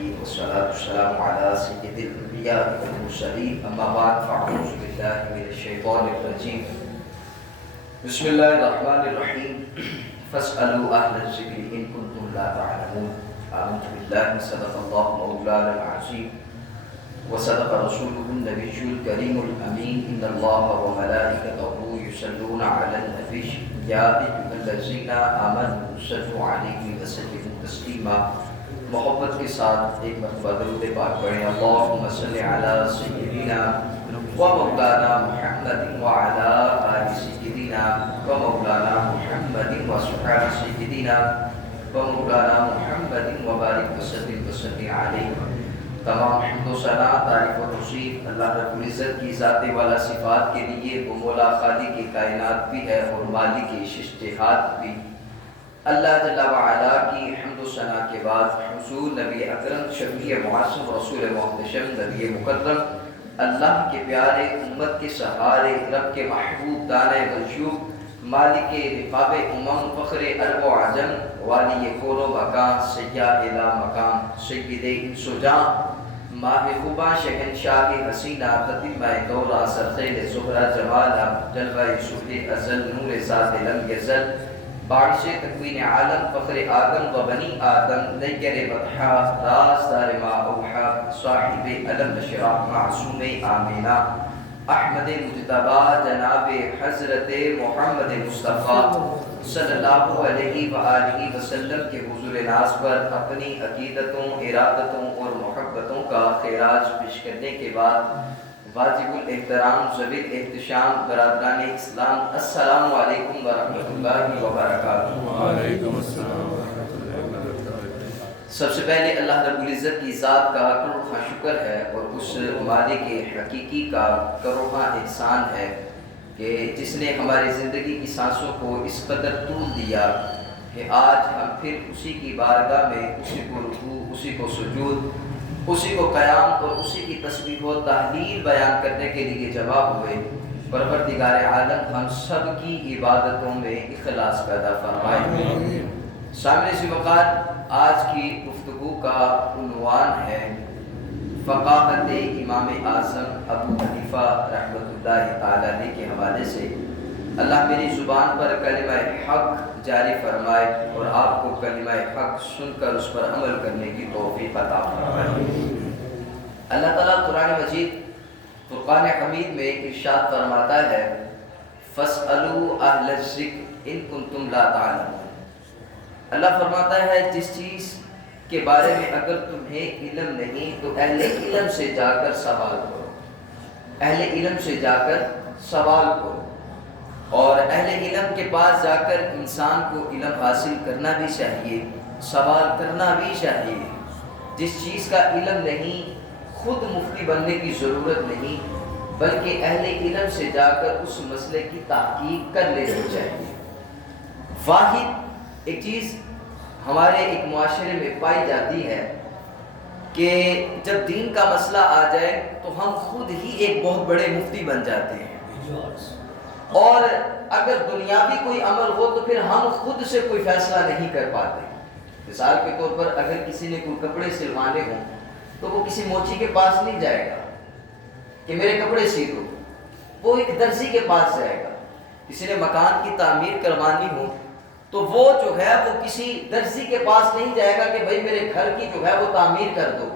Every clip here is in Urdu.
المرسلين والصلاة والسلام على سيد الأنبياء والمرسلين أما بعد فأعوذ بالله من الشيطان الرجيم بسم الله الرحمن الرحيم فاسألوا أهل الذكر إن كنتم لا تعلمون آمنت بالله صدق الله مولانا العظيم وصدق رسوله النبي الكريم الأمين إن الله وملائكته يصلون على النبي يا أيها الذين آمنوا صلوا عليه وسلموا تسلیما. محبت کے ساتھ ایک مرتبہ درود پاک پڑھیں. اللہم صل علی سیدنا و مولانا محمد وعلی آل سیدنا و مولانا محمد و صحابہ سیدنا و مولانا محمد و بارک وسلم علیہ. تمام حمد و ثنا تعریف و توصیف اللہ رب العزت کی ذات والا صفات کے لیے. وہ مولا خالق کی کائنات بھی ہے اور مالک اشتہاد بھی. اللہ جل وعلا کی حمد و ثنا کے بعد حضور نبی اکرم شفیع معصوم رسول محتشم نبی مکرم اللہ کے پیارے امت کے سہارے رب کے محبوب دانے غیوب مالک رقاب فخر عرب و عجم والی کون و مکان سیاح الی مقام سید انس و جان ماہ خوباں شہنشاہ حسینہ تتمہ دورہ سرخیل زہرہ جمالہ جلوہ صبح ازل نور ذات لم یزل باعث تکوین عالم فخر آدم و بنی آدم نیر بطحا رازدار ما اوحا صاحب علم نشرح معصوم آمینہ احمد مجتبہ جناب حضرت محمد مصطفیٰ صلی اللہ علیہ وآلہ وسلم کے حضور ناز پر اپنی عقیدتوں ارادتوں اور محبتوں کا خراج پیش کرنے کے بعد واجب الاحترام ذوی احتشام برادران اسلام السلام علیکم ورحمۃ اللہ وبرکاتہ. وعلیکم السلام ورحمۃ اللہ وبرکاتہ. سب سے پہلے اللہ رب العزت کی ذات کا کروڑواں شکر ہے اور اس مالک حقیقی کا کروڑواں احسان ہے کہ جس نے ہماری زندگی کی سانسوں کو اس قدر طول دیا کہ آج ہم پھر اسی کی بارگاہ میں اسی کو رکوع اسی کو سجود اسی کو قیام اور اسی کی تسبیح و تحلیل بیان کرنے کے لیے جمع ہوئے. پروردگار عالم ہم سب کی عبادتوں میں اخلاص پیدا فرمائے. سامنے سے وقار آج کی گفتگو کا عنوان ہے فقاہت امام اعظم ابو حنیفہ رحمۃ اللہ تعالی علیہ کے حوالے سے. اللہ میری زبان پر کلمہ حق جاری فرمائے اور آپ کو کلمہ حق سن کر اس پر عمل کرنے کی توفیق عطا فرمائے. اللہ تعالیٰ قرآن مجید فرقان حمید میں ارشاد فرماتا ہے فَاسْأَلُوا أَهْلَ الذِّكْرِ إِن كُنتُمْ لَا تَعْلَمُونَ. اللہ فرماتا ہے جس چیز کے بارے میں اگر تمہیں علم نہیں تو اہل علم سے جا کر سوال کرو. اہل علم سے جا کر سوال کرو اور اہل علم کے پاس جا کر انسان کو علم حاصل کرنا بھی چاہیے, سوال کرنا بھی چاہیے. جس چیز کا علم نہیں خود مفتی بننے کی ضرورت نہیں بلکہ اہل علم سے جا کر اس مسئلے کی تحقیق کر لینی چاہیے. واحد ایک چیز ہمارے ایک معاشرے میں پائی جاتی ہے کہ جب دین کا مسئلہ آ جائے تو ہم خود ہی ایک بہت بڑے مفتی بن جاتے ہیں اور اگر دنیاوی کوئی عمل ہو تو پھر ہم خود سے کوئی فیصلہ نہیں کر پاتے. مثال کے طور پر اگر کسی نے کوئی کپڑے سلوانے ہوں تو وہ کسی موچی کے پاس نہیں جائے گا کہ میرے کپڑے سی دو, وہ ایک درزی کے پاس جائے گا. کسی نے مکان کی تعمیر کروانی ہو تو وہ جو ہے وہ کسی درزی کے پاس نہیں جائے گا کہ بھائی میرے گھر کی جو ہے وہ تعمیر کر دو,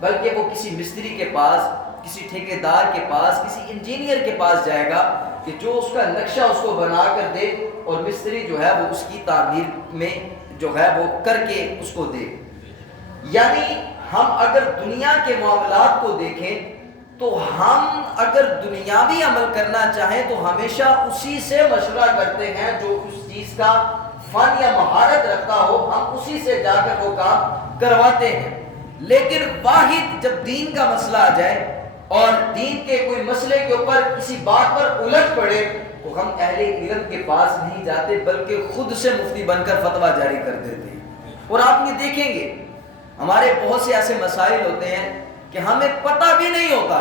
بلکہ وہ کسی مستری کے پاس, کسی ٹھیکیدار کے پاس, کسی انجینئر کے پاس جائے گا کہ جو اس کا نقشہ اس کو بنا کر دے اور مستری جو ہے وہ اس کی تعمیر میں جو ہے وہ کر کے اس کو دے. یعنی ہم اگر دنیا کے معاملات کو دیکھیں تو ہم اگر دنیاوی عمل کرنا چاہیں تو ہمیشہ اسی سے مشورہ کرتے ہیں جو اس چیز کا فن یا مہارت رکھتا ہو, ہم اسی سے جا کر وہ کام کرواتے ہیں. لیکن واحد جب دین کا مسئلہ آ جائے اور دین کے کوئی مسئلے کے اوپر کسی بات پر الٹ پڑے تو ہم اہل علم کے پاس نہیں جاتے بلکہ خود سے مفتی بن کر فتویٰ جاری کر دیتے ہیں. اور آپ یہ دیکھیں گے ہمارے بہت سے ایسے مسائل ہوتے ہیں کہ ہمیں پتہ بھی نہیں ہوتا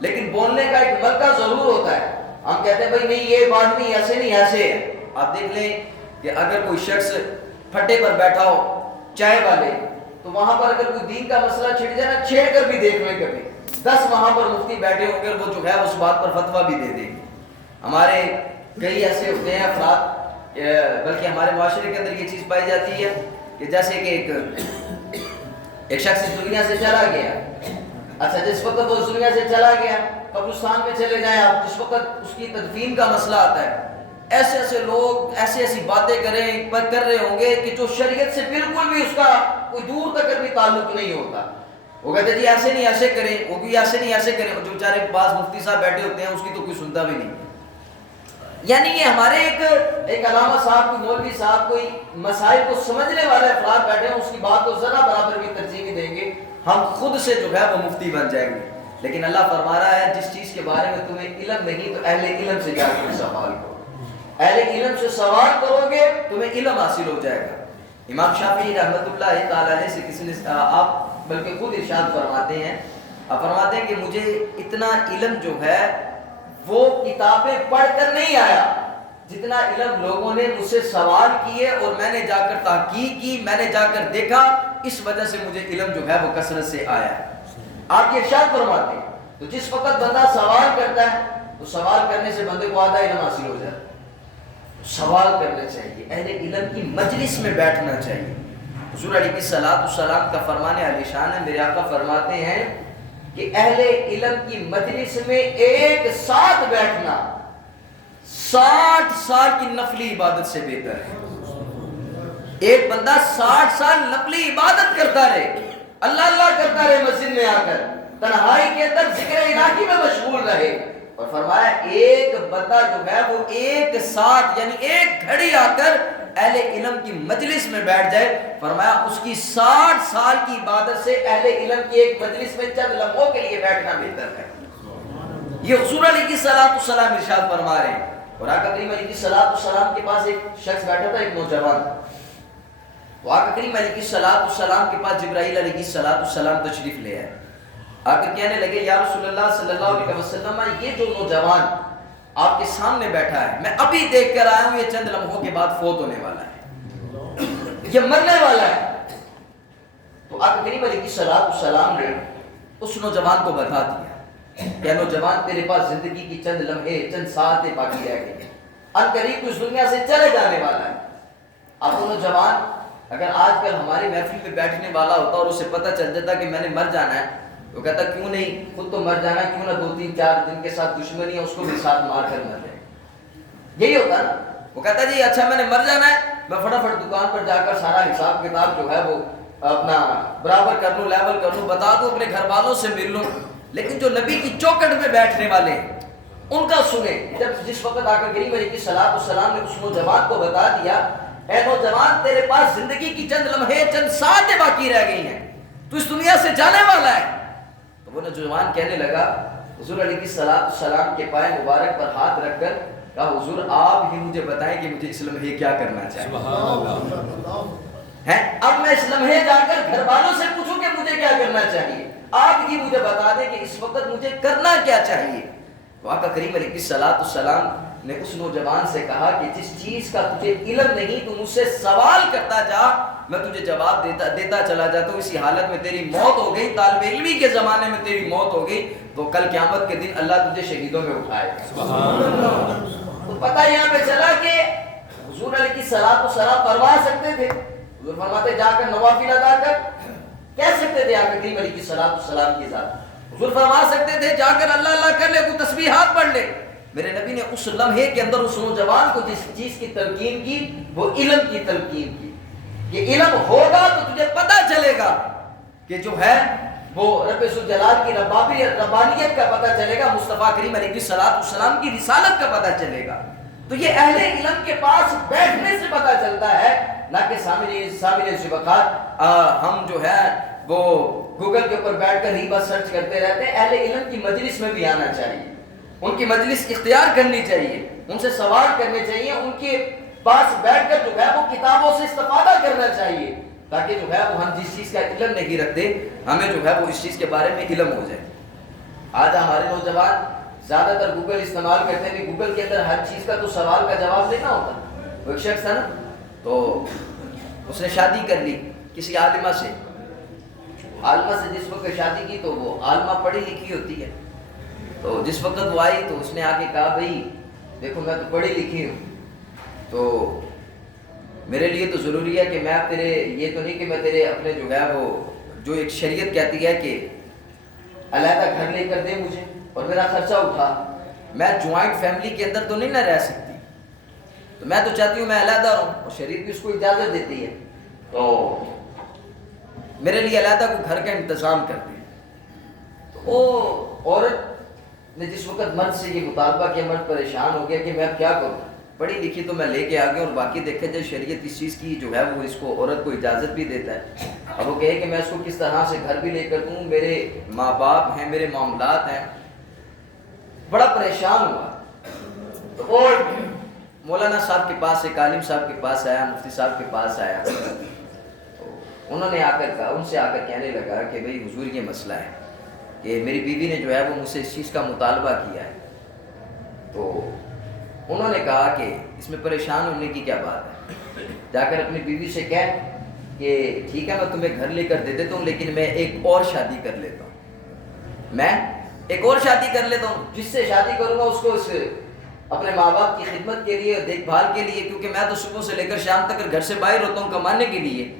لیکن بولنے کا ایک ملکہ ضرور ہوتا ہے. ہم کہتے ہیں بھائی نہیں یہ بات نہیں ایسے نہیں ایسے ہے. آپ دیکھ لیں کہ اگر کوئی شخص پھٹے پر بیٹھا ہو چائے والے تو وہاں پر اگر کوئی دین کا مسئلہ چھڑ جائے نا، چھیڑ کر بھی دیکھ لیں کبھی، 10 وہاں پر مفتی بیٹھے ہوں گے، وہ جو ہے اس بات پر فتویٰ بھی دے دیں گے۔ ہمارے کئی ایسے ہوتے ہیں افراد، بلکہ ہمارے معاشرے کے اندر یہ چیز پائی جاتی ہے کہ جیسے کہ ایک شخص اس دنیا سے چلا گیا، اچھا جس وقت وہ اس دنیا سے چلا گیا، قبرستان میں چلے جائیں آپ، جس وقت اس کی تدفین کا مسئلہ آتا ہے، ایسے ایسے لوگ ایسی باتیں کر رہے ہوں گے کہ جو شریعت سے بالکل بھی اس کا کوئی دور تک بھی تعلق نہیں ہوتا۔ وہ کہتے ہیں جی ایسے نہیں ایسے کریں، وہ بھی ایسے نہیں ایسے کریں، جو بیچارے پاس مفتی صاحب بیٹھے ہوتے ہیں اس کی تو کوئی سنتا بھی نہیں۔ یعنی یہ ہمارے ایک علامہ صاحب، کوئی مولوی صاحب، کوئی مسائل کو سمجھنے والے افراد بیٹھے ہیں، اس کی بات کو ذرا برابر بھی ترجیح نہیں دیں گے، ہم خود سے جو ہے وہ مفتی بن جائیں گے۔ لیکن اللہ فرما رہا ہے جس چیز کے بارے میں تمہیں علم نہیں تو اہل علم سے جا کے سوال کرو، اہل علم سے سوال کرو گے تمہیں علم حاصل ہو جائے گا۔ امام شافعی رحمۃ اللہ تعالی علیہ سے کسی نے آپ بلکہ خود ارشاد فرماتے ہیں، آپ فرماتے ہیں کہ مجھے اتنا علم جو ہے وہ کتابیں پڑھ کر نہیں آیا جتنا علم لوگوں نے مجھ سے سوال کیے اور میں نے جا کر تحقیق کی، میں نے جا کر دیکھا، اس وجہ سے مجھے علم جو ہے وہ کثرت سے آیا ہے۔ آپ یہ ارشاد فرماتے ہیں تو جس وقت بندہ سوال کرتا ہے تو سوال کرنے سے بندے کو آدھا علم حاصل ہو جاتا ہے۔ سوال کرنا چاہیے، اہل علم کی مجلس میں بیٹھنا چاہیے۔ حضور علیہ السلام کا فرمان عالی شان ہے، میرے آقا فرماتے ہیں کہ اہل علم کی مجلس میں ایک ساتھ بیٹھنا 60 سال کی نفلی عبادت سے بہتر ہے۔ ایک بندہ 60 سال نفلی عبادت کرتا رہے، اللہ اللہ کرتا رہے، مسجد میں آ کر تنہائی کے اندر ذکر الہی میں مشغول رہے، اور فرمایا ایک بندہ جو ہے وہ ایک ساتھ یعنی ایک گھڑی آ کر اہل علم کی مجلس میں بیٹھ جائے، فرمایا اس کی 60 سال کی عبادت سے اہل علم کی ایک مجلس میں چند لمحوں کے لیے بیٹھنا بہتر ہے۔ یہ حضور علیہ السلام ارشاد فرما رہے ہیں۔ اور آقا کریم علیہ السلام کے پاس ایک شخص بیٹھا تھا، ایک نوجوان، تو آقا کریم علیہ السلام کے پاس جبرائیل علیہ السلام تشریف لے آئے۔ آقا کہنے لگے یا رسول اللہ صلی اللہ علیہ وسلم، یہ جو نوجوان آپ کے سامنے بیٹھا ہے میں ابھی دیکھ کر آیا ہوں، یہ چند لمحوں کے بعد فوت ہونے والا ہے، یہ مرنے والا ہے۔ تو آقا کریم علیہ السلام نے اس نوجوان کو بتا دیا کہ نوجوان تیرے پاس زندگی کی چند لمحے، چند ساعتیں باقی رہ گئی، ان قریب تو اس دنیا سے چلے جانے والا ہے۔ اب وہ نوجوان اگر آج کل ہماری محفل میں بیٹھنے والا ہوتا اور اسے پتہ چل جاتا کہ میں نے مر جانا ہے، تو کہتا کیوں نہیں، خود تو مر جانا، کیوں نہ 2-3-4 دن کے ساتھ دشمنی ہے اس کو بھی ساتھ مار کر مر جائے، یہی ہوتا نا۔ وہ کہتا جی اچھا میں نے مر جانا ہے، میں فٹافٹ دکان پر جا کر سارا حساب کتاب جو ہے وہ اپنا برابر کر لوں، لیول کر لوں، بتا دوں، اپنے گھر والوں سے مل لوں۔ لیکن جو نبی کی چوکھٹ میں بیٹھنے والے ہیں ان کا سنیں، جس وقت آقا کریم علیہ السلام نے اس نوجوان کو بتا دیا اے نوجوان تیرے پاس زندگی کی چند لمحے، چند ساعتیں باقی رہ گئی ہیں، تو اس دنیا سے جانے والا ہے، تو وہ نوجوان کہنے لگا حضور علیہ السلام کے پائے مبارک پر ہاتھ رکھ کر کہا حضور آپ ہی مجھے بتائیں کہ مجھے اس لمحے کیا کرنا چاہیے۔ سبحان اللہ ہے، اب میں اس لمحے جا کر گھر والوں سے پوچھوں کہ مجھے کیا کرنا چاہیے، آپ ہی مجھے بتا دیں کہ اس وقت مجھے کرنا کیا چاہیے۔ تو آقا کریم علیہ السلام نے اس نوجوان سے کہا کہ جس چیز کا تجھے علم نہیں تو مجھ سے سوال کرتا جا، میں تجھے جواب دیتا چلا جاتا ہوں۔ اسی حالت میں تیری موت ہو گئی، طالب علمی کے زمانے میں تیری موت ہو گئی، تو کل قیامت کے دن اللہ تجھے شہیدوں میں اٹھائے گا۔ سبحان اللہ۔ تو پتہ یہاں پہ چلا کہ حضور علیہ السلام فرما سکتے تھے، حضور فرماتے جا کر نوافل ادا کر، کہہ سکتے تھے آقا کریم علیہ السلام کی ذات، حضور فرما سکتے تھے جا کر اللہ اللہ کر لے، کوئی تسبیحات پڑھ لے۔ میرے نبی نے اس لمحے کے اندر اس نوجوان کو جس چیز کی تلقین کی وہ علم کی تلقین کی، یہ علم ہوگا تو تجھے پتہ چلے گا کہ جو ہے وہ رب ذوالجلال کی ربانیت کا پتہ چلے گا، مصطفیٰ کریم علیہ السلام کی رسالت کا پتہ چلے گا۔ تو یہ اہل علم کے پاس بیٹھنے سے پتہ چلتا ہے، نہ کہ سامنے وقت ہم جو ہے وہ گوگل کے اوپر بیٹھ کر ہی بس سرچ کرتے رہتے ہیں۔ اہل علم کی مجلس میں بھی آنا چاہیے، ان کی مجلس اختیار کرنی چاہیے، ان سے سوال کرنے چاہیے، ان کے پاس بیٹھ کر جو ہے وہ کتابوں سے استفادہ کرنا چاہیے، تاکہ جو ہے وہ ہم جس چیز کا علم نہیں رکھتے ہمیں جو ہے وہ اس چیز کے بارے میں علم ہو جائے۔ آج ہمارے نوجوان زیادہ تر گوگل استعمال کرتے ہیں، گوگل کے اندر ہر چیز کا تو سوال کا جواب دینا ہوتا۔ وہ ایک شخص تھا نا، تو اس نے شادی کر لی کسی عالمہ سے، عالمہ سے جس وقت شادی کی تو وہ عالمہ پڑھی لکھی ہوتی ہے، تو جس وقت وہ آئی تو اس نے آ کے کہا بھائی دیکھو میں تو پڑھی لکھی ہوں، تو میرے لیے تو ضروری ہے کہ میں تیرے، یہ تو نہیں کہ میں تیرے اپنے جو ہے وہ جو ایک شریعت کہتی ہے کہ علیحدہ گھر لے کر دے مجھے اور میرا خرچہ اٹھا، میں جوائنٹ فیملی کے اندر تو نہیں نہ رہ سکتی، تو میں تو چاہتی ہوں میں علیحدہ رہوں، اور شریعت بھی اس کو اجازت دیتی ہے، تو میرے لیے علیحدہ کو گھر کا انتظام کر دے۔ تو وہ عورت نے جس وقت مرد سے یہ مطالبہ کیا، مرد پریشان ہو گیا کہ میں اب کیا کروں، پڑھی لکھی تو میں لے کے آ گیا، اور باقی دیکھا جائے شریعت اس چیز کی جو ہے وہ اس کو عورت کو اجازت بھی دیتا ہے، اب وہ کہے کہ میں اس کو کس طرح سے گھر بھی لے کر دوں، میرے ماں باپ ہیں، میرے معاملات ہیں، بڑا پریشان ہوا۔ تو وہ مولانا صاحب کے پاس، ایک عالم صاحب کے پاس آیا، مفتی صاحب کے پاس آیا، تو انہوں نے آ کر کہا، ان سے آ کر کہنے لگا کہ بھئی حضور یہ مسئلہ ہے کہ میری بیوی نے جو ہے وہ مجھ سے اس چیز کا مطالبہ کیا ہے، تو انہوں نے کہا کہ اس میں پریشان ہونے کی کیا بات ہے، جا کر اپنی بیوی سے کہہ کہ ٹھیک ہے میں تمہیں گھر لے کر دے دیتا ہوں، لیکن میں ایک اور شادی کر لیتا ہوں، میں ایک اور شادی کر لیتا ہوں، جس سے شادی کروں گا اس کو اس اپنے ماں باپ کی خدمت کے لیے، دیکھ بھال کے لیے، کیونکہ میں تو صبح سے لے کر شام تک گھر سے باہر ہوتا ہوں کمانے کے لیے،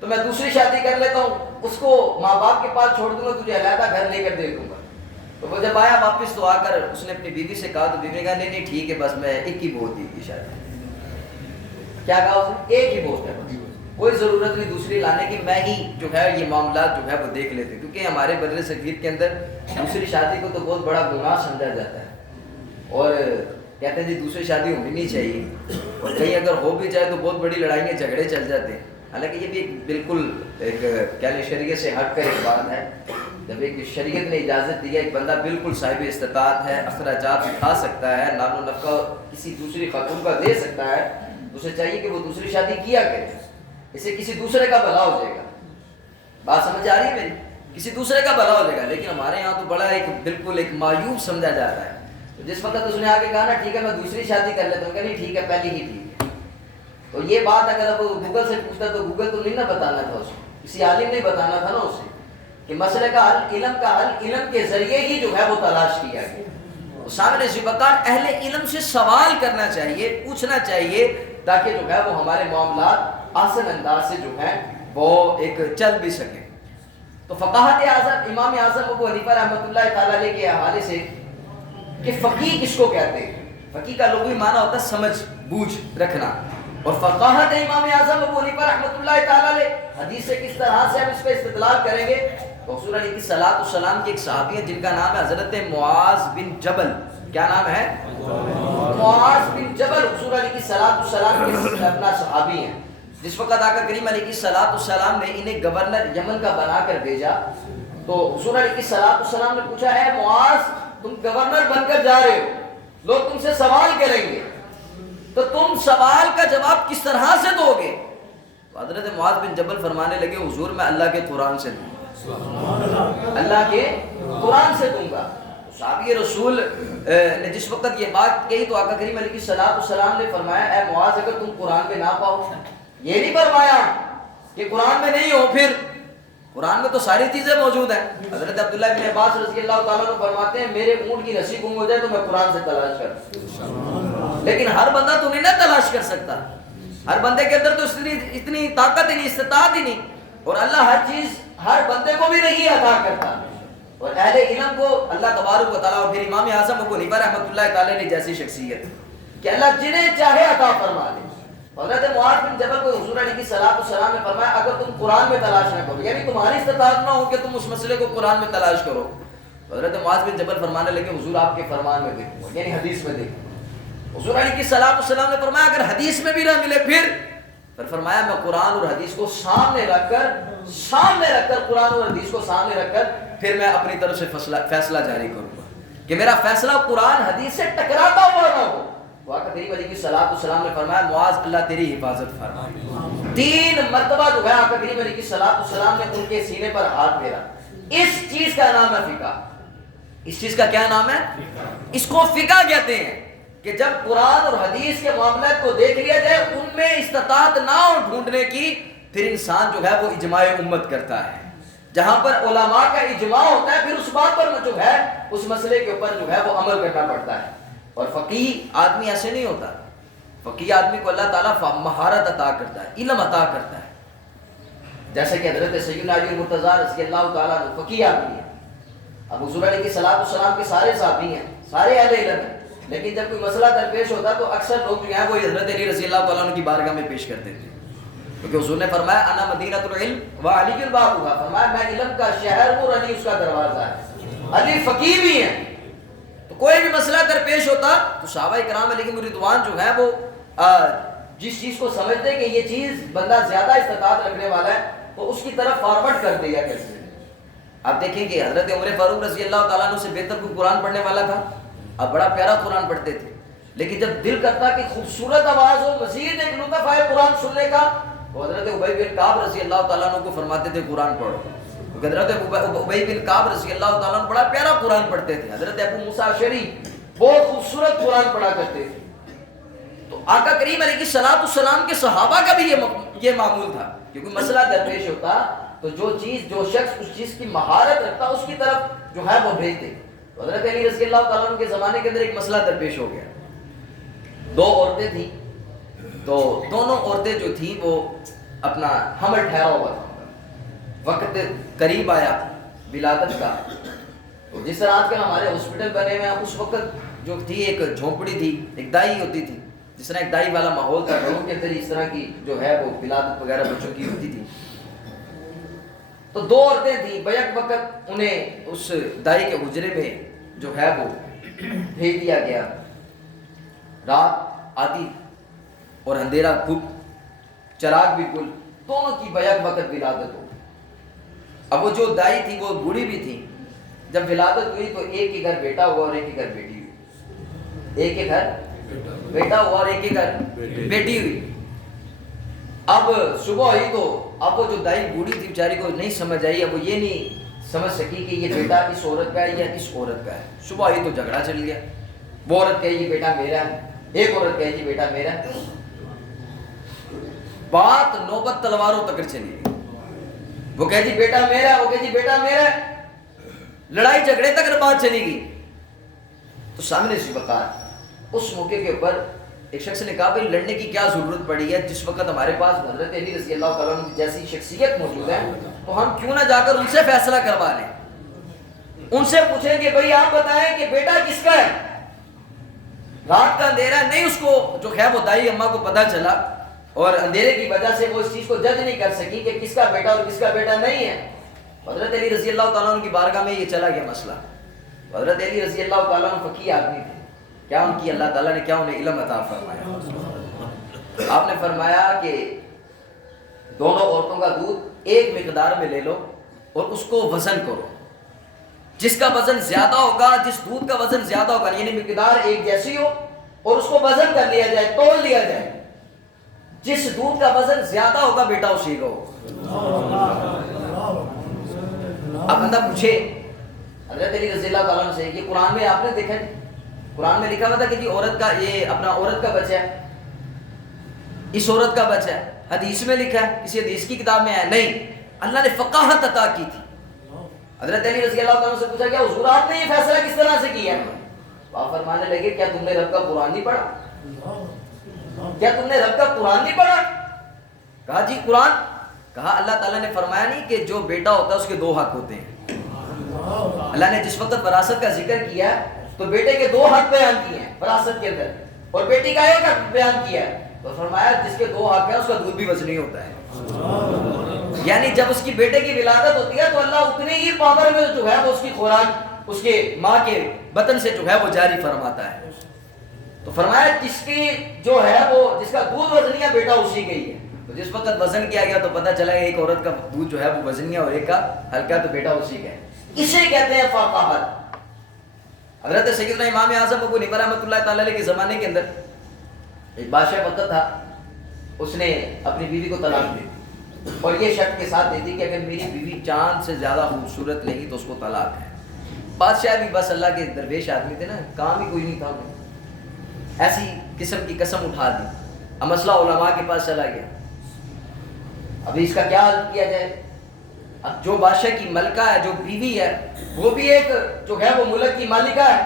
تو میں دوسری شادی کر لیتا ہوں، اس کو ماں باپ کے پاس چھوڑ دوں گا، تجھے علیحدہ گھر لے کر دے دوں گا۔ تو وہ جب آیا واپس تو آ کر اس نے اپنی بیوی سے کہا، تو بیوی نے کہا نہیں نہیں ٹھیک ہے، بس میں ایک ہی بہت ہی شادی، کیا کہا اس نے، ایک ہی بہت ہے، کوئی ضرورت نہیں دوسری لانے کی، میں ہی جو ہے یہ معاملات جو ہے وہ دیکھ لیتے، کیونکہ ہمارے بر صغیر کے اندر دوسری شادی کو تو بہت بڑا گناہ سمجھا جاتا ہے، اور کہتے ہیں جی دوسری شادی ہونی نہیں چاہیے، اور کہیں اگر ہو بھی جائے تو بہت بڑی لڑائیاں جھگڑے چل جاتے ہیں، حالانکہ یہ بھی ایک بالکل ایک کیا نہیں شریعت سے ہٹ کر ایک بات ہے، جب ایک شریعت نے اجازت دی ہے، ایک بندہ بالکل صاحب استطاعت ہے، اخراجات اٹھا سکتا ہے، نان و نفقہ کسی دوسری خاتون کا دے سکتا ہے، تو اسے چاہیے کہ وہ دوسری شادی کیا کرے، اسے کسی دوسرے کا بھلا ہو جائے گا، بات سمجھ آ رہی ہے میری، کسی دوسرے کا بھلا ہو جائے گا، لیکن ہمارے یہاں تو بڑا ایک بالکل ایک معیوب سمجھا جاتا ہے، تو جس وقت اس نے آگے کہا نا ٹھیک ہے میں دوسری شادی کر لیتا ہوں، کہ نہیں ٹھیک ہے پہلی ہی ٹھیک ہے، تو یہ بات اگر اب گوگل سے پوچھتا تو گوگل تو نہیں نہ بتانا تھا اس کو، کسی عالم نے بتانا تھا نا اسے کہ مسئلے کا حل، علم کا حل علم کے ذریعے ہی جو ہے وہ تلاش کیا گیا، سامنے ذبقان اہل علم سے سوال کرنا چاہیے، پوچھنا چاہیے، تاکہ جو ہے وہ ہمارے معاملات آسان انداز سے جو ہے وہ ایک چل بھی سکے۔ تو فقاہت اعظم امام اعظم ابو حنیفہ رحمۃ اللہ تعالیٰ علیہ کے حوالے سے کہ فقیہ کس کو کہتے ہیں، فقیہ کا لغوی معنی ہوتا ہے سمجھ بوجھ رکھنا، اور فقاہت امام اعظم ابو حنیفہ رحمۃ اللہ تعالیٰ علیہ، حدیث سے کس طرح سے ہم اس پہ استدلال کریں گے، تو حضور علیہ الصلوۃ والسلام کی ایک صحابی ہے جن کا نام ہے حضرت معاذ بن جبل، کیا نام ہے؟ معاذ بن جبل، حضور علیہ الصلوۃ والسلام کے اپنا صحابی ہیں، جس وقت آقا کریم علیہ الصلوۃ والسلام نے انہیں گورنر یمن کا بنا کر بھیجا، تو حضور علیہ الصلوۃ والسلام نے پوچھا اے معاذ تم گورنر بن کر جا رہے ہو، لوگ تم سے سوال کریں گے، تو تم سوال کا جواب کس طرح سے دو گے؟ تو حضرت معاذ بن جبل فرمانے لگے حضور میں اللہ کے قرآن سے دوں گا، اللہ کے قرآن سے دوں گا۔ صحابی رسول نے جس وقت یہ بات کہی تو آقا کریم علیہ الصلوۃ والسلام نے فرمایا اے معاذ اگر تم قرآن میں نہ پاؤ، یہ نہیں فرمایا کہ قرآن میں نہیں ہو، پھر قرآن میں تو ساری چیزیں موجود ہیں۔ حضرت عبداللہ بن عباس رضی اللہ تعالیٰ عنہ فرماتے ہیں میرے اونٹ کی رسی گم ہو جائے تو میں قرآن سے تلاش کروں، لیکن ہر بندہ تو نہیں نہ تلاش کر سکتا، ہر بندے کے اندر تو اتنی طاقت ہی نہیں، استطاعت ہی نہیں، اور اللہ ہر چیز ہر بندے کو بھی نہیں عطا کرتا، اور اہل علم کو اللہ تبارک و تعالیٰ، اور پھر امام اعظم ابو حنیفہ رحمۃ اللہ تعالیٰ نے جیسی شخصیت کہ اللہ جنہیں چاہے عطا فرما دے۔ حضرت معاذ بن جبل کو حضور علیہ الصلوۃ والسلام نے فرمایا اگر تم قرآن میں تلاش نہ کرو، یعنی تمہاری استطاعت نہ ہو کہ تم اس مسئلے کو قرآن میں تلاش کرو، حضرت معاذ بن جبل فرمانے لگے حضور آپ کے فرمان میں دیکھوں گا، یعنی حدیث میں دیکھوں گا۔ حضور علیہ الصلوۃ والسلام نے فرمایا اگر حدیث میں بھی نہ ملے پھر فرمایا میں قرآن اور حدیث کو سامنے رکھ کر قرآن اور حدیث کو سامنے رکھ کر پھر میں اپنی طرف سے فیصلہ جاری کروں گا کہ میرا فیصلہ قرآن حدیث سے ٹکراتا ہوا نہ ہو۔ آقا کریم علیہ الصلوۃ والسلام نے فرمایا معاذ اللہ تیری حفاظت فرمائے۔ 3 مرتبہ جو ہے آقا کریم علیہ الصلوۃ والسلام نے ان کے سینے پر ہاتھ پھیرا۔ اس چیز کا نام ہے فقہ، اس چیز کا کیا نام ہے؟ اس کو فقہ کہتے ہیں کہ جب قرآن اور حدیث کے معاملات کو دیکھ لیا جائے ان میں استطاعت نہ ہو ڈھونڈنے کی، پھر انسان جو ہے وہ اجماع امت کرتا ہے، جہاں پر علماء کا اجماع ہوتا ہے پھر اس بات پر جو ہے اس مسئلے کے اوپر جو ہے وہ عمل کرنا پڑتا ہے. اور فقیہ آدمی ایسے نہیں ہوتا. فقیہ آدمی کو اللہ تعالیٰ مہارت عطا کرتا ہے، علم عطا کرتا ہے. جیسے کہ حضرت سیدنا علی المرتضیٰ رضی اللہ تعالیٰ عنہ فقیہ آدمی ہے. اب حضور علیہ السلام کے سارے صحابی ہیں، سارے اہل علم ہیں، لیکن جب کوئی مسئلہ درپیش ہوتا تو اکثر لوگ جو ہیں وہ حضرت علی رضی اللہ تعالیٰ عنہ کی بارگاہ میں پیش کرتے تھے، کیونکہ حضور نے فرمایا انا مدینۃ العلم و علی البابھا، فرمایا میں علم کا شہر ہوں اور علی اس کا دروازہ ہے. علی فقیہ بھی ہیں. تو کوئی بھی مسئلہ درپیش ہوتا تو صحابہ کرام علیہم رضوان جو ہے وہ جس چیز کو سمجھتے کہ یہ چیز بندہ زیادہ استطاعت رکھنے والا ہے تو اس کی طرف فارورڈ کر دیا کرتے. آپ دیکھیں کہ حضرت عمر فاروق رضی اللہ تعالیٰ عنہ سے بہتر کوئی قرآن پڑھنے والا تھا؟ اب بڑا پیارا قرآن پڑھتے تھے، لیکن جب دل کرتا کہ خوبصورت آواز ہو، مزید ایک لطف آئے قرآن سننے کا، تو حضرت ابی بن کعب رضی اللہ تعالیٰ عنہ کو فرماتے تھے قرآن پڑھو. حضرت ابی بن کعب رضی اللہ تعالیٰ عنہ بڑا پیارا قرآن پڑھتے تھے. حضرت ابو موسیٰ اشعری بہت خوبصورت قرآن پڑھا کرتے تھے. تو آقا کریم علیہ السلام کے صحابہ کا بھی یہ معمول تھا کہ کوئی مسئلہ درپیش ہوتا تو جو شخص اس چیز کی مہارت رکھتا اس کی طرف جو ہے وہ بھیجتے. حضرت علی رضی اللہ تعالیٰ عنہ کے زمانے کے اندر ایک مسئلہ درپیش ہو گیا. 2 عورتیں تھیں، تو دونوں عورتیں جو تھیں وہ اپنا حمل ٹھہرا ہوا تھا. وقت قریب آیا ولادت کا. تو جس طرح آج کل ہمارے ہاسپٹل بنے ہوئے ہیں، اس وقت جو تھی ایک جھونپڑی تھی، ایک دائی ہوتی تھی، جس طرح ایک دائی والا ماحول تھا، گھروں کے اندر اس طرح کی جو ہے وہ ولادت وغیرہ بچوں کی ہوتی تھی. تو 2 عورتیں تھیں، بیک وقت انہیں اس دائی کے حجرے میں جو ہے وہ بھیج دیا گیا. رات آدھی اور اندھیرا خوب، چراغ بھی گل، دونوں کی بیک وقت ولادت ہو. اب وہ جو دائی تھی وہ بوڑھی بھی تھی. جب ولادت ہوئی تو ایک کے گھر بیٹا ہوا اور ایک کے گھر بیٹی ہوئی. ایک کے گھر بیٹا ہوا اور ایک کے گھر بیٹی ہوئی. اب صبح ہوئی تو اب وہ جو دائی بوڑھی تھی بیچاری کو نہیں سمجھ آئی. اب وہ یہ نہیں سمجھ سکی کہ یہ بیٹا اس عورت کا ہے یا اس عورت کا ہے. صبح ہوئی تو جھگڑا چل گیا. وہ عورت کہے یہ بیٹا میرا ہے، ایک عورت کہے یہ بیٹا میرا ہے. بات نوبت تلواروں تک چلی گئی. وہ کہے جی بیٹا میرا، وہ کہے جی بیٹا میرا ہے. لڑائی جھگڑے تک بات چلی گئی. تو سامنے سے وقار اس موقع کے اوپر ایک شخص نے کہا بھائی لڑنے کی کیا ضرورت پڑی ہے، جس وقت ہمارے پاس حضرت علی رضی اللہ تعالیٰ عنہ جیسی شخصیت موجود ہے تو ہم کیوں نہ جا کر ان سے فیصلہ کروا لیں. ان سے پوچھیں کہ بھائی آپ بتائیں کہ بیٹا کس کا ہے. رات کا اندھیرا نہیں، اس کو جو ہے وہ دائی اماں کو پتہ چلا اور اندھیرے کی وجہ سے وہ اس چیز کو جج نہیں کر سکی کہ کس کا بیٹا اور کس کا بیٹا نہیں ہے. حضرت علی رضی اللہ تعالیٰ عنہ کی بارگاہ میں یہ چلا گیا مسئلہ. حضرت علی رضی اللہ تعالیٰ عنہ فقیہ آدمی تھے. کیا ان کی اللہ تعالیٰ نے کیا انہیں علم عطا فرمایا. آپ نے فرمایا کہ دونوں عورتوں کا دودھ ایک مقدار میں لے لو اور اس کو وزن کرو. جس کا وزن زیادہ ہوگا، جس دودھ کا وزن زیادہ ہوگا، یعنی مقدار ایک جیسی ہو اور اس کو وزن کر لیا جائے، تول لیا جائے. جس دودھ کا وزن زیادہ ہوگا بیٹا اسی کا ہوگا. اب بندہ پوچھے حضرت علی رضی اللہ تعالیٰ عنہ سے یہ قرآن میں آپ نے دیکھا ہے، قرآن میں لکھا ہوا تھا کہ جی عورت کا یہ اپنا عورت کا بچہ ہے، اس عورت کا بچہ ہے. حدیث میں لکھا ہے، کسی حدیث کی کتاب میں ہے؟ نہیں. اللہ نے فقاہت عطا کی تھی. حضرت علی رضی اللہ تعالیٰ عنہ سے پوچھا کیا حضور آپ نے یہ فیصلہ کس طرح سے کیا؟ آپ فرمانے لگے کیا تم نے رب کا قرآن نہیں پڑھا؟ کیا تم نے رب کا قرآن نہیں پڑھا؟ کہا جی قرآن. کہا اللہ تعالیٰ نے فرمایا نہیں کہ جو بیٹا ہوتا ہے اس کے 2 حق ہوتے ہیں. اللہ نے جس وقت وراثت کا ذکر کیا تو بیٹے کے 2 حق بیان کیے ہیں وراثت کے اندر، اور بیٹی کا 1 حق بیان کیا ہے. تو فرمایا جس کے 2 حق ہیں اس کا دودھ بھی وزنی ہوتا ہے. یعنی جب اس کی بیٹے کی ولادت ہوتی ہے تو اللہ اتنی ہی پاور میں جو ہے وہ اس کی خوراک اس کے ماں کے بطن سے جو ہے وہ جاری فرماتا ہے. تو فرمایا جس کی جو ہے وہ جس کا دودھ وزنی ہے بیٹا اسی کا ہی ہے. تو جس وقت وزن کیا گیا تو پتہ چلا کہ ایک عورت کا دودھ جو ہے وہ وزنی ہے اور ایک کا ہلکا، تو بیٹا اسی کا ہے. اسے کہتے ہیں فقاہت. حضرت سیدنا امام اعظم ابو حنیفہ رحمۃ اللہ تعالی علیہ کے زمانے کے اندر ایک بادشاہ وقت تھا، اس نے اپنی بیوی کو طلاق دی اور یہ شرط کے ساتھ دیتی کہ اگر میری بیوی چاند سے زیادہ خوبصورت نہیں تو اس کو طلاق ہے. بادشاہ بھی بس اللہ کے درویش آدمی تھے نا، کام ہی کوئی نہیں تھا انہیں، ایسی قسم کی قسم اٹھا دی. اب مسئلہ علماء کے پاس چلا گیا. ابھی اس کا کیا حل کیا جائے؟ اب جو بادشاہ کی ملکہ ہے، جو بیوی ہے، وہ بھی ایک جو ہے وہ ملک کی مالکہ ہے،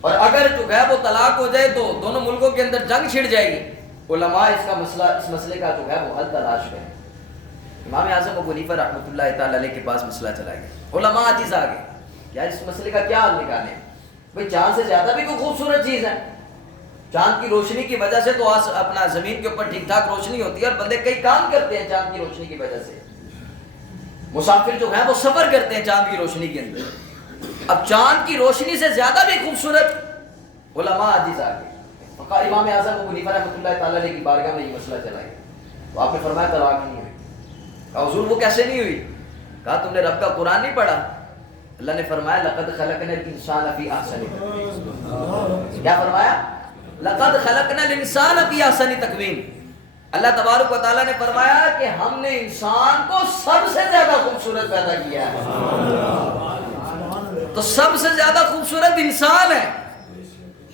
اور اگر جو ہے وہ طلاق ہو جائے تو دونوں ملکوں کے اندر جنگ چھڑ جائے گی۔ علماء اس مسئلے کا جو ہے وہ حل تلاش کریں۔ امام اعظم ابو حنیفہ رحمۃ اللہ تعالی علیہ کے پاس مسئلہ چلا گیا، علماء عجیز آ گئے یار اس مسئلے کا کیا حل نکالیں؟ بھئی چاند سے زیادہ بھی کوئی خوبصورت چیز ہے، چاند کی روشنی کی وجہ سے تو اپنا زمین کے اوپر ٹھیک ٹھاک روشنی ہوتی ہے، اور بندے کئی کام کرتے ہیں چاند کی روشنی کی وجہ سے، مسافر جو ہیں وہ سفر کرتے ہیں چاند کی روشنی کے اندر، اب چاند کی روشنی سے زیادہ بھی خوبصورت، علماء عجیز آ گئے۔ فقال امام اعظم ابو حنیفہ رحمۃ اللہ تعالی علیہ کی بارگاہ میں یہ مسئلہ چلا گیا، تو آپ نے فرمایا طلاق نہیں ہوئی۔ کہا حضور وہ کیسے نہیں ہوئی؟ کہا تم نے رب کا قرآن نہیں پڑھا؟ اللہ نے فرمایا لقد خلقنا الانسان فی احسن تقویم۔ کیا فرمایا؟ لقد خلقنا الانسان فی احسن تقویم۔ اللہ تبارک و تعالیٰ نے فرمایا کہ ہم نے انسان کو سب سے زیادہ خوبصورت پیدا کیا ہے، تو سب سے زیادہ خوبصورت انسان ہے،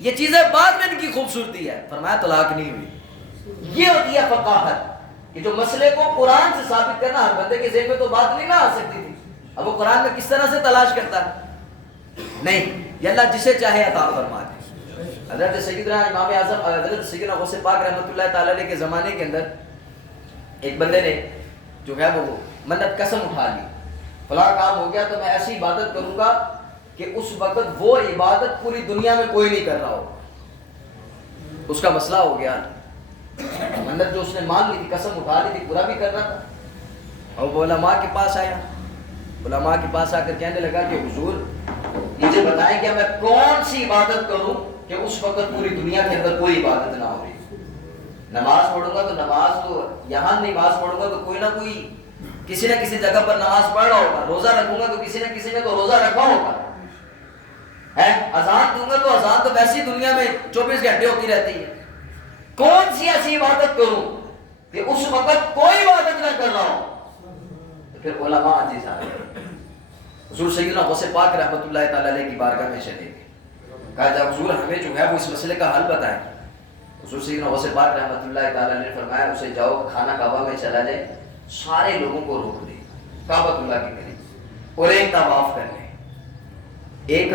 یہ چیزیں بعد میں ان کی خوبصورتی ہے۔ فرمایا طلاق نہیں ہوئی۔ یہ ہوتی ہے فقاہت کہ جو مسئلے کو قرآن سے ثابت کرنا، ہر بندے کے ذہن میں تو بات نہیں نہ آ سکتی تھی، اب وہ قرآن میں کس طرح سے تلاش کرتا ہے؟ نہیں، یہ اللہ جسے چاہے عطا فرما دے۔ حضرت سیدنا امام اعظم حضرت سیدنا غوث پاک رحمۃ اللہ تعالی علیہ کے زمانے کے اندر ایک بندے نے جو ہے وہ منت قسم اٹھا لی، فلاں کام ہو گیا تو میں ایسی عبادت کروں گا کہ اس وقت وہ عبادت پوری دنیا میں کوئی نہیں کر رہا ہو۔ اس کا مسئلہ ہو گیا، منت جو اس نے مان لی تھی، قسم اٹھا لی تھی، پورا بھی کرنا تھا، اور وہ علماء کے پاس آیا، علماء کے پاس آ کر کہنے لگا کہ حضور مجھے بتائیں کہ میں کون سی عبادت کروں کہ اس وقت پوری دنیا کے اندر کوئی عبادت نہ ہو رہی۔ نماز پڑھوں گا تو نماز تو یہاں نماز پڑھوں گا تو کوئی نہ کوئی کسی نہ کسی جگہ پر نماز پڑھ رہا ہوگا، روزہ رکھوں گا تو کسی نہ کسی نے تو روزہ رکھا ہوگا، اذان دوں گا تو اذان تو ویسی دنیا میں 24 گھنٹے ہوتی رہتی ہے، کون سی ایسی عبادت کروں کہ اس وقت کوئی عبادت نہ کر رہا ہوں؟ تو پھر علماء عزیز آ گئے، حضور سیدنا غوث پاک رحمۃ اللہ تعالی علیہ کی بارگاہ میں چلے گئے، کہا جب حضور ہمیں جو ہے وہ اس مسئلے کا حل بتائیں۔ حضور سیدنا غوث پاک رحمۃ اللہ تعالی علیہ نے فرمایا اسے جاؤ خانہ کعبہ میں چلا جائے، سارے لوگوں کو روک دے کعبۃ اللہ کے قریب، اور ایک طواف کر لے، ایک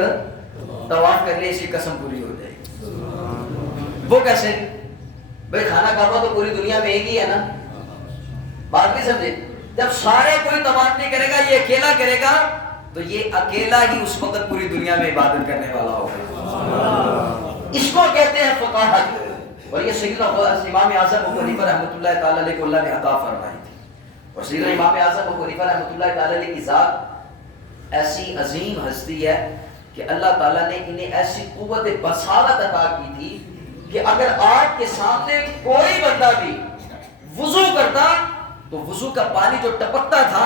طواف کر لے، اس کی قسم پوری ہو جائے گی۔ وہ کیسے؟ بھائی خانہ کعبہ تو پوری دنیا میں ایک ہی ہے نا، بات نہیں سمجھے؟ جب سارے کوئی طواف نہیں کرے گا، یہ اکیلا کرے گا، تو یہ اکیلا ہی اس وقت پوری دنیا میں عبادت کرنے والا ہوگا۔ اس کو کہتے ہیں فقاہت، اور یہ سیدنا امام اعظم ابو حنیفہ رحمۃ اللہ تعالی علیہ کو اللہ نے عطا فرمائی تھی، اور سیدنا امام اعظم ابو حنیفہ رحمۃ اللہ تعالی علیہ کی ذات ایسی عظیم ہستی ہے کہ اللہ تعالیٰ نے انہیں ایسی قوت بصارت عطا کی تھی کہ اگر آگ کے سامنے کوئی بندہ بھی وضو کرتا تو وضو کا پانی جو ٹپکتا تھا،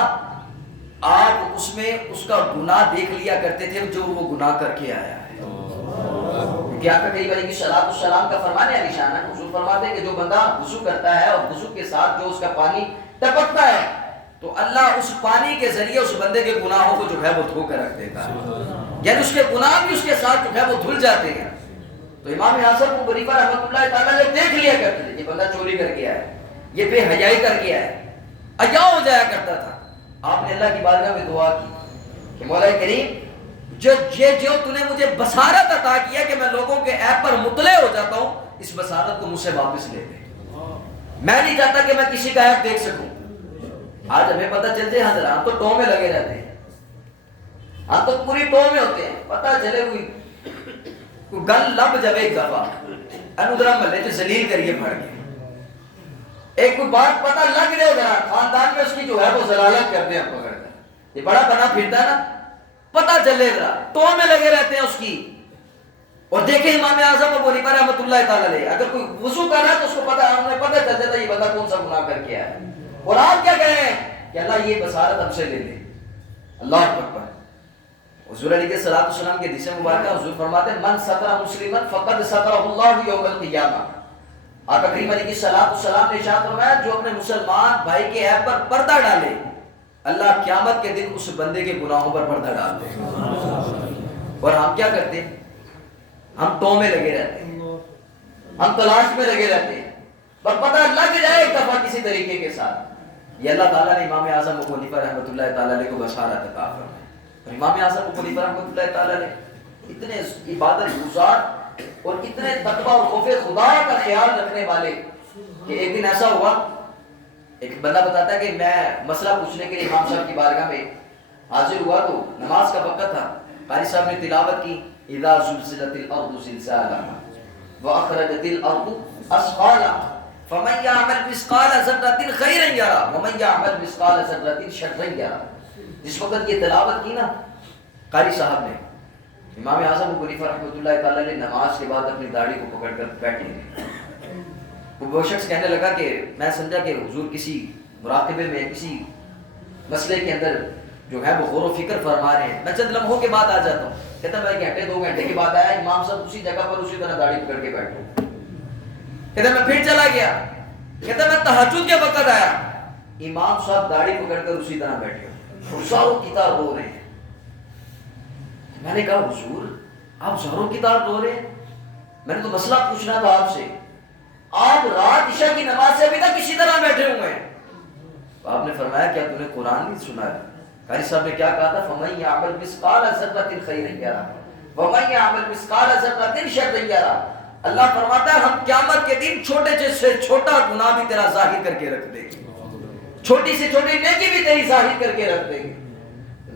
آگ اس میں اس کا گناہ دیکھ لیا کرتے تھے جو وہ گناہ کر کے آیا ہے۔ کیا کہ کئی بار کی صلاۃ السلام کا فرمان ہے نشانہ، حضور فرماتے ہیں کہ جو بندہ وضو کرتا ہے اور وضو کے ساتھ جو اس کا پانی ٹپکتا ہے تو اللہ اس پانی کے ذریعے اس بندے کے گناہوں کو جو ہے وہ دھو کر رکھ دیتا ہے، یعنی اس کے گناہ بھی اس کے ساتھ جو ہے وہ دھل جاتے ہیں۔ تو امام اعظم ابو حنیفہ رحمۃ اللہ تعالیٰ نے دیکھ لیا کرتے تھے یہ بندہ چوری کر کے آیا ہے، یہ بے حیائی کر کے آیا ہے، عیاں ہو جایا کرتا تھا۔ آپ نے اللہ کی بارگاہ میں دعا کی کہ مولا کریم جو تو نے مجھے بصارت عطا کیا کہ میں لوگوں کے عیب پر مطلع ہو جاتا ہوں، اس بصارت کو مجھ سے واپس لے لے، میں نہیں چاہتا کہ میں کسی کا عیب دیکھ سکوں۔ آج ہمیں پتہ چلتے ہیں حضرات، ہم تو ٹو میں لگے رہتے ہیں، ہم تو پوری ٹو میں ہوتے ہیں، پتہ چلے کوئی گل لب جب ایک دفعہ انودرا ملے تو زلیل کریے پھڑ کے، ایک کوئی بات پتہ لگ جائے ذرا خاندان میں اس کی جو ہے وہ ضلالت کرتے ہیں پکڑ کر، یہ بڑا بنا پھرتا ہے نا، پتہ چلے ذرا ٹو میں لگے رہتے ہیں اس کی۔ اور دیکھیں امام اعظم ابو حنیفہ رحمۃ اللہ تعالی علیہ اگر کوئی وضو کر رہا ہے تو اس کو پتہ چل جاتا ہے یہ بندہ کون سا گناہ کر کے آیا ہے، اور آپ کیا کہہ رہے ہیں کہ اللہ یہ بصارت ہم سے لے لے۔ اللہ اکبر۔ حضور علیہ الصلوۃ والسلام کے حدیث مبارکہ حضور فرماتے ہیں من ستر مسلما فقد سترہ اللہ یوم القیامہ۔ آقا کریم علیہ الصلوۃ والسلام نے ارشاد فرمایا جو اپنے مسلمان بھائی کے عیب پر پردہ ڈالے اللہ قیامت کے دن اس بندے کے گناہوں پر پردہ ڈال دے گا۔ اور ہم کیا کرتے ہیں؟ ہم ٹو میں لگے رہتے ہیں، ہم تلاش میں لگے رہتے ہیں، پر پتہ لگ جائے ایک دفعہ کسی طریقے کے ساتھ یہ اللہ تعالیٰ نے امام اعظم ابو حنیفہ رحمۃ اللہ تعالیٰ علیہ کو بصارت عطا فرمائی. اور امام اعظم ابو حنیفہ رحمۃ اللہ تعالیٰ علیہ اتنے عبادت گزار اور اتنے تقویٰ اور خوف خدا کا خیال رکھنے والے کہ ایک دن ایسا ہوا، ایک بندہ بتاتا ہے کہ میں مسئلہ پوچھنے کے لیے امام صاحب کی بارگاہ میں حاضر ہوا تو نماز کا وقت تھا. قاری صاحب نے تلاوت کی اذا زلزلت الارض زلزالها واخرجت الارض اثقالها فمن يعمل مثقال ذرة خيرا يرى ومن يعمل مثقال ذرة شرا يرى. جس وقت یہ تلاوت کی نا قاری صاحب نے، امام اعظم ابو حنیفہ رحمۃ اللہ تعالی نے نماز کے بعد اپنی داڑھی کو پکڑ کر بیٹھ لی. وہ شخص کہنے لگا کہ میں سمجھا کہ حضور کسی مراقبے میں کسی مسئلے کے اندر جو ہے وہ غور و فکر فرما رہے ہیں، میں چند لمحوں کے بعد آ جاتا ہوں. کہتا میں گھنٹے 2 گھنٹے کے بعد آیا، امام صاحب اسی جگہ پر اسی طرح داڑھی پکڑ کے بیٹھے. کہتا میں پھر چلا گیا، کہتا میں تہجد کے وقت آیا، امام صاحب داڑھی پکڑ کر اسی طرح بیٹھے اور زاروں کی طرح رو رہے ہیں. میں نے کہا حضور آپ زاروں کی طرح رو رہے ہیں؟ میں نے تو مسئلہ پوچھنا تھا آپ سے، آپ رات عشاء کی نماز سے ابھی تک کسی طرح بیٹھے ہوئے ہیں. تو آپ نے فرمایا کیا تم نے قرآن نہیں سنا ہے؟ قاری صاحب نے کیا کہا تھا؟ فَمَن يَعْمَلْ مِثْقَالَ ذَرَّةٍ خَيْرًا يَرَهُ وَمَن يَعْمَلْ مِثْقَالَ ذَرَّةٍ شَرًّا يَرَهُ. اللہ فرماتا ہے ہم قیامت کے دن چھوٹے سے چھوٹا گناہ بھی تیرا ظاہر کر کے رکھ دیں گے، چھوٹی سے چھوٹی نیکی بھی تیری ظاہر کر کے رکھ دیں گے.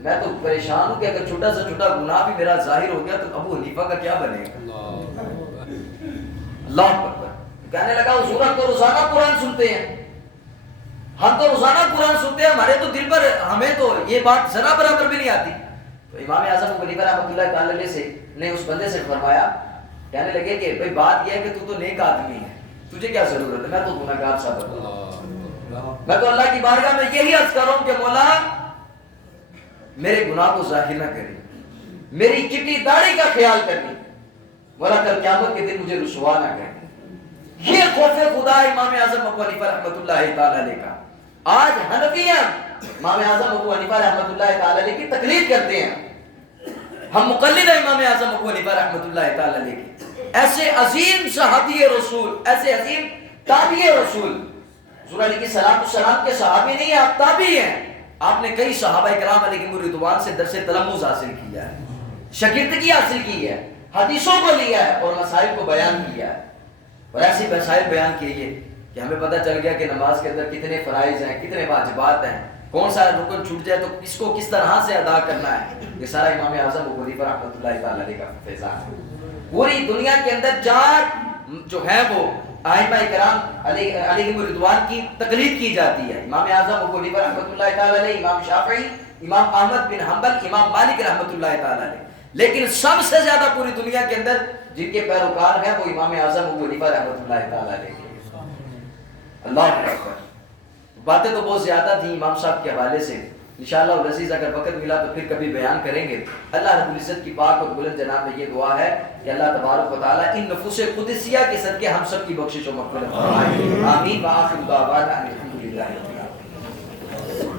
میں تو پریشان ہوں کہ اگر چھوٹا سے چھوٹا گناہ بھی میرا ظاہر ہو گیا تو ابو حنیفہ کا کیا بنے گا؟ اللہ اکبر. کہنے لگا حضور ہم تو روزانہ قرآن سنتے ہیں، ہم تو روزانہ قرآن سنتے ہیں، ہمارے تو دل پر ہمیں تو یہ بات ذرا برابر بھی نہیں آتی. تو امام اعظم ابو حنیفہ رحمۃ اللہ تعالی علیہ سے نے اس بندے سے فرمایا، کہنے لگے کہ بھئی بات یہ ہے کہ تو نیک آدمی ہے، تجھے کیا ضرورت ہے؟ میں تو گناہگار ثابت ہوں، میں تو اللہ کی بارگاہ میں یہی عرض کر رہا ہوں کہ مولا میرے گناہ کو ظاہر نہ کری، میری چٹی داڑھی کا خیال کرنی، مولا کل قیامت کے دن مجھے رسوا نہ کریں. یہ خوف خدا امام اعظم ابو حنیفہ رحمۃ اللہ تعالی علیہ کا. آج حنفیہ امام اعظم ابو حنیفہ رحمۃ اللہ تعالی علیہ کی تقلید کرتے ہیں، ہم مقلد ہیں امام اعظم ابو حنیفہ رحمۃ اللہ تعالی علیہ کی. ایسے عظیم صحابی رسول، ایسے عظیم تابعی رسول، حضور علیہ السلام کے صحابی نہیں، آپ تابعی ہیں. آپ نے کئی صحابہ کرام علیہم رضوان سے درس تلمذ حاصل کیا ہے، شاگردگی حاصل کی ہے، حدیثوں کو لیا ہے اور مسائل کو بیان کیا ہے. اور ایسی مسائل بیان کیے کہ ہمیں پتہ چل گیا کہ نماز کے اندر کتنے فرائض ہیں، کتنے واجبات ہیں، کون سا رکن چھوٹ جائے تو کس کو کس طرح سے ادا کرنا ہے. یہ سارا امام اعظم ابو حنیفہ رحمۃ اللہ تعالی علیہ کا فیضان ہے. پوری دنیا کے اندر 4 جو ہیں وہ ائمہ کرام علیہم رضوان کی تقلید کی جاتی ہے. امام اعظم ابو حنیفہ رحمۃ اللہ تعالی علیہ، امام شافعی، امام احمد بن حنبل، امام مالک رحمۃ اللہ تعالی علیہ. لیکن سب سے زیادہ پوری دنیا کے اندر جن کے پیروکار ہیں وہ امام اعظم ابو حنیفہ رحمۃ اللہ تعالی علیہ. اللہ اکبر. باتیں تو بہت زیادہ تھیں امام صاحب کے حوالے سے، انشاءاللہ العزیز اگر وقت ملا تو پھر کبھی بیان کریں گے. اللہ رب العزت کی پاک اور بلند جناب میں یہ دعا ہے کہ اللہ تبارک و تعالیٰ ان نفوس قدسیہ کے صدقے ہم سب کی بخشش و مغفرت فرمائے. آمین. وآخر دعوانا ان الحمد للہ.